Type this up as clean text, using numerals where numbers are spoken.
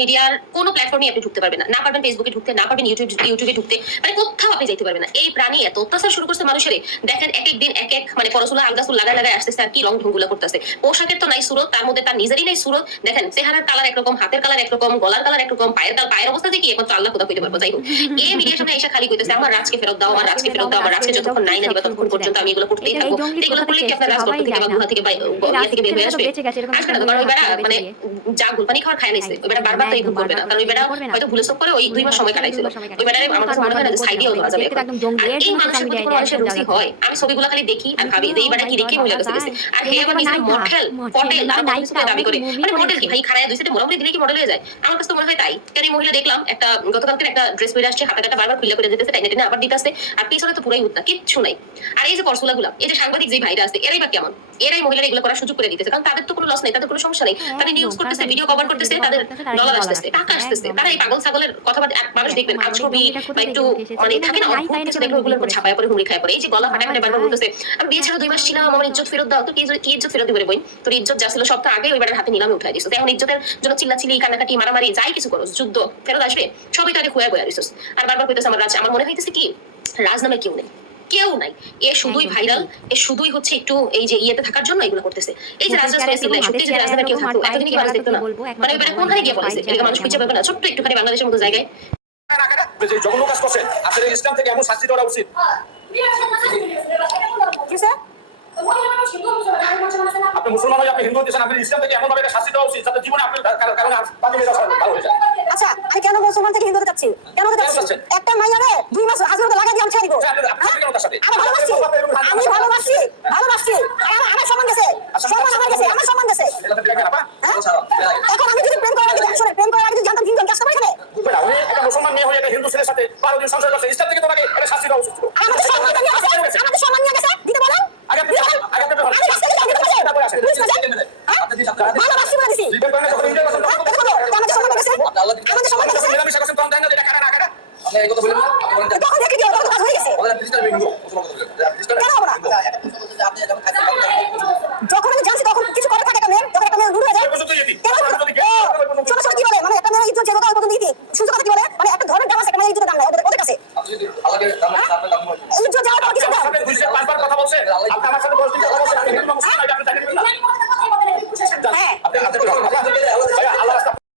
মিডিয়ার কোনো প্ল্যাটফর্মে আপনি ঢুকতে পারবেন না পারবেন ফেসবুকে ঢুকতে, না পারবেন ইউটিউবে ঢুকতে, মানে কোথাও আপনি যাইতে পারবেন না। এই প্রাণী এত অত্যাচার শুরু করছে মানুষের, দেখেন এক এক দিন এক এক মানে পরশুলা আলগাসুল লাগায় আসতেছে, আর কি রং ঢঙ্গুলা করতেছে। পোশাকের তো নাই সুরত, তার মধ্যে তার নিজেরই নাই সুরত। দেখেন চেহারার কালার একরকম, হাতের কালার একরকম, গলার কালার একরকম, পায়ের অবস্থা দেখি এখন তো আল্লাহ খোদা কইতে পারবো। যাই হোক, এই মিডিয়ার সামনে এসে খালি কইতেছে আমার রাজকে ফেরত দাও, আমার রাজকে ফেরত দাও, আমার রাজকে যতক্ষণ নাই না দিবা ততক্ষণ পর্যন্ত আমি এগুলো করতেই থাকবো। এগুলো করলে কি আপনার রাজদত্ত থেকে বা গুহা থেকে বের হয়ে আসবে? আসবে না। কারণ ওই বেড়া মানে যা গুলপানি খাওয়ার খায় নাইছে, ওই বেড়া বারবার তো এই ভুল করবে না। কারণ ওই বেড়া হয়তো ভুলে সব করে ওই 2 মাস সময় কাটাইছিল। ওই বেড়ারে আমার কাছে মনে হয় না যে সাইডেও ধরা যাবে। আর এই মানুষের প্রতি কোনো মানুষের রুচি হয়? আমি ছবিগুলো খালি দেখি আর ভাবি যে এই বেড়া কি দেখে মহিলা কাছে গেছে। আর হে আবার নিজে মডেল আর মানুষকে দাবি করে, মানে মডেল কি ভাই, খাড়ায় দুই সাইডে মোড়ামুড়ি দিলে কি মডেল হয়ে যায়? আমার কাছে তো মনে হয় তাই। কারণ এই মহিলা দেখলাম একটা গতকালকে একটা ড্রেস পরে আসছে, হাতে বারবার খুলে করে যেতেছে, টাইনে টেনে আবার দিতেছে, আর পিছনে তো পুরাই উঠনা, কিচ্ছু নাই। আর এই যে পরশুলাগুলা, এই যে সাংবাদিক যে ভাইরা আছে, এরাই বা কেমন? এরাই মহিলারা এগুলো করার সুযোগ করে দিতেছে। কারণ তাদের তো কোনো লস নেই, তাদের কোনো সমস্যা নেই। তারা নিউজ করতেছে, ভিডিও কভার করতেছে, তাদের ডলার আসতেছে, টাকা আসতেছে। তারা এই পাগল ছাগলের কথাবার্তা মানুষ দেখবেন ছবি বা একটু মানে থাকে না অদ্ভুত কিছু দেখলে ওগুলোর উপর ছাপায় পরে হুমড়ি খায় পরে। এই যে গলা ফাটায় বারবার বলতেছে আমি বিয়ে ছাড়া 2 মাস ছিলাম, আমার ইজ্জত ফেরত দাও। তো কি ইজ্জত ফেরত দিবে বই? তোর ইজ্জত যা ছিল সব তো আগে ওই বেটার হাতে নিলামে উঠাই দিছো। এখন ইজ্জতের জন্য চিল্লাচিল্লি, কান্নাকাটি, মারামারি যাই কিছু করো, যুদ্ধ ফেরত আসবে? সবই তো আগে খুঁয়া বয়া দিছিস। আর বারবার কইতেছে আমার রাজ। আমার মনে হইতেছে কি রাজ নামে কেউ নাই, এ শুধুই ভাইরাল, এ শুধুই হচ্ছে একটু এই যে ইয়েতে থাকার জন্য এগুলো করতেছে। এই যে সত্যি যে রাজনামে কেউ থাকতো এতদিন কি মানুষ দেখতো না? মানে ওই কোনখানে গিয়ে বলেছে এদিকে মানুষ খুঁজে পাবে না? ছোট্ট একটুখানি বাংলাদেশের মতো জায়গায় যে জঘন্য কাজ করছেন, আসলে ইসলাম থেকে এমন শাস্তি দেওয়া উচিত। আপনি মুসলমান হয়ে আপনি হিন্দু হচ্ছেন, আপনি ইসলাম থেকে এমন ভাবে শাস্তি দেওয়া উচিত যাতে জীবনে আপনার কারণে ভালো হয়ে যায়। আচ্ছা, আমি কেন মুসলমান থেকে হিন্দুতে যাচ্ছি? কেন যাচ্ছি? একটা মাইয়ারে 2 মাস হাজবেন্ড লাগা দিয়ে আমি ছেড়ে দিব। আমি ভালোবাসি আমার সম্মান গেছে, আমার সম্মান গেছে। এখন আমি যদি প্রেম করার আগে আসলে প্রেম করার আগে যদি জানতাম হিন্দু কাজ করে এখানে একটা মুসলমান মেয়ে হয়ে একটা হিন্দু ছেলের সাথে 12 দিন সংসার করছে, ইসলাম থেকে তোমাকে এটা শাস্তি দেওয়া উচিত। আমাদের সম্মান নিয়ে গেছে, আমাদের সম্মান নিয়ে গেছে, দিতে বলেন। আগে আপনি